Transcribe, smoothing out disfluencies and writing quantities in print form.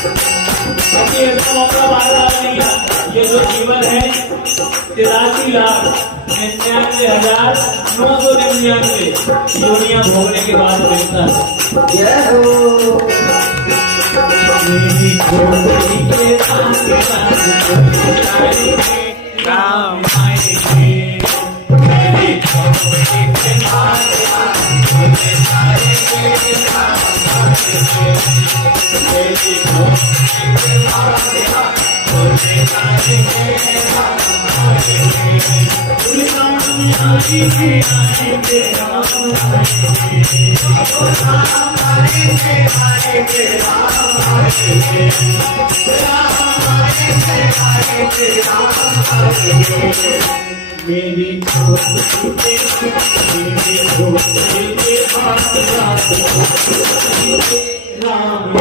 क्योंकि ऐसा मौका बार बार नहीं आता। ये जो जीवन है 83,99,999 योनियां भोगने के बाद मिलता है। मेरी छोटी के साथ राम आएंगे, मेरी छोटी के साथ मेरी छोटी राम